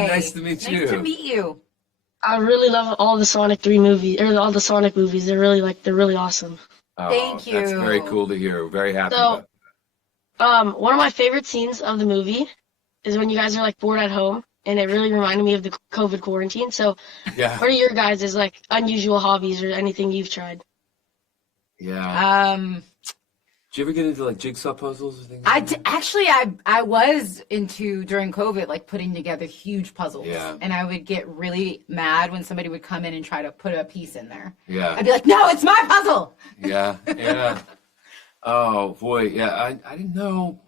Hi, nice to meet you. Nice to meet you. I really love all the Sonic 3 movies, or all the Sonic movies. They're really awesome. Oh, Thank you. That's very cool to hear. Very happy So, about it. one of my favorite scenes of the movie is when you guys are like bored at home, and it really reminded me of the COVID quarantine. So, Yeah. what are your guys' like unusual hobbies or anything you've tried? Yeah. Did you ever get into like jigsaw puzzles or things? Actually, I was into during COVID, like putting together huge puzzles. Yeah. And I would get really mad when somebody would come in and try to put a piece in there. Yeah. I'd be like, no, it's my puzzle. Yeah. Yeah. Oh boy. Yeah. I didn't know.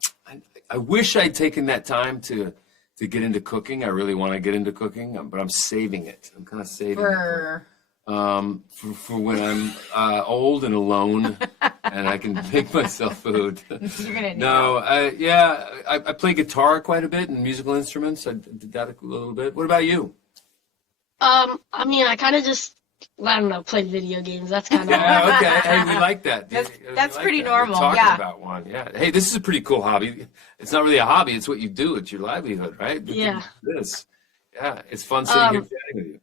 I wish I'd taken that time to get into cooking. I really want to get into cooking, but I'm saving it. I'm kind of saving it for when I'm old and alone and I can make myself food. You're gonna No, I play guitar quite a bit and musical instruments. I did that a little bit. What about you? I mean, I kind of just, I don't know, play video games. That's kind of Yeah, okay. Hey, we like that. That's We pretty that. normal, We're talking yeah. about one. Yeah. Hey, this is a pretty cool hobby. It's not really a hobby. It's what you do. It's your livelihood, right? Yeah. This. Yeah. It's fun sitting here chatting with you.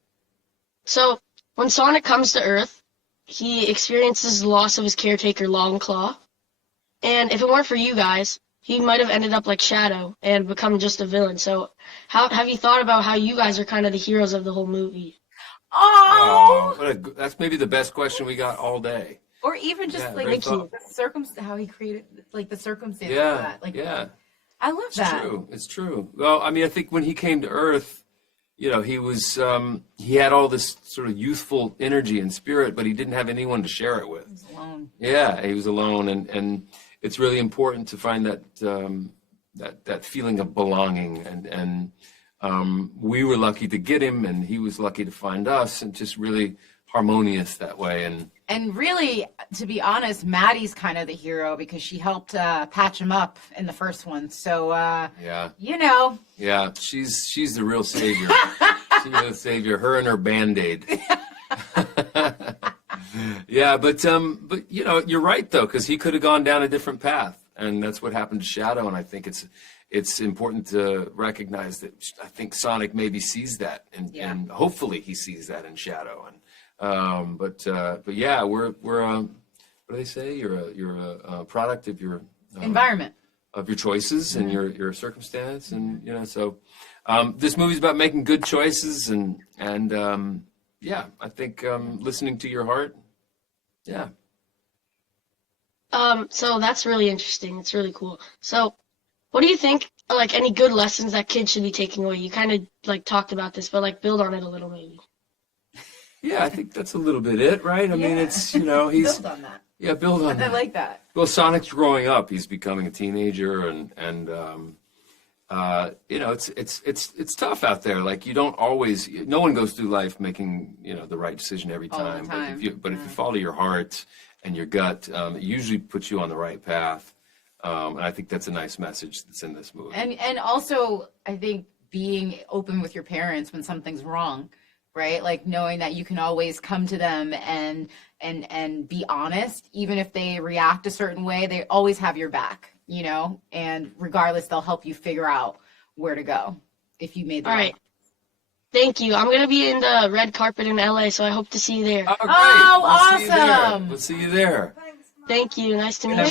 So, when Sonic comes to Earth, he experiences the loss of his caretaker, Longclaw. And if it weren't for you guys, he might have ended up like Shadow and become just a villain. So, how have you thought about how you guys are kind of the heroes of the whole movie? Oh! That's maybe the best question we got all day. Or even just Yeah, like great the thought. how he created, like the circumstance Yeah. of that. Like, Yeah. I love that. True. It's true. Well, I mean, I think when he came to Earth, you know, he was he had all this sort of youthful energy and spirit, but he didn't have anyone to share it with. He's alone. Yeah, he was alone, and it's really important to find that that feeling of belonging, and we were lucky to get him, and he was lucky to find us, and just really harmonious that way. And really, to be honest, Maddie's kind of the hero because she helped patch him up in the first one. So, yeah, you know. yeah, she's the real savior. She's the savior. Her and her Band-Aid. Yeah, but you know, you're right though, because he could have gone down a different path, and that's what happened to Shadow. And I think it's important to recognize that I think Sonic maybe sees that, and hopefully he sees that in Shadow. And but yeah, we're what do they say? You're a product of your Environment. of your choices and your circumstance, and you know. So this movie's about making good choices, and yeah, I think listening to your heart. Yeah. So that's really interesting. It's really cool. So, what do you think are like any good lessons that kids should be taking away? You kind of like talked about this, but like build on it a little maybe. Yeah, I think that's a little bit it, right? I mean, it's, you know, he's Build on that. yeah, build on I that. like that. Well, Sonic's growing up. He's becoming a teenager, and you know, it's tough out there. Like you don't always. No one goes through life making, you know, the right decision every All the time. time. But if you follow your heart and your gut, it usually puts you on the right path. And I think that's a nice message that's in this movie. And also, I think being open with your parents when something's wrong, right? Like knowing that you can always come to them and be honest, even if they react a certain way, they always have your back, you know? And regardless, they'll help you figure out where to go if you made the All right. Thank you. I'm gonna be in the red carpet in LA, so I hope to see you there. Oh, great. Oh, We'll see you there. awesome. We'll see you there. Thank you. Nice to meet Have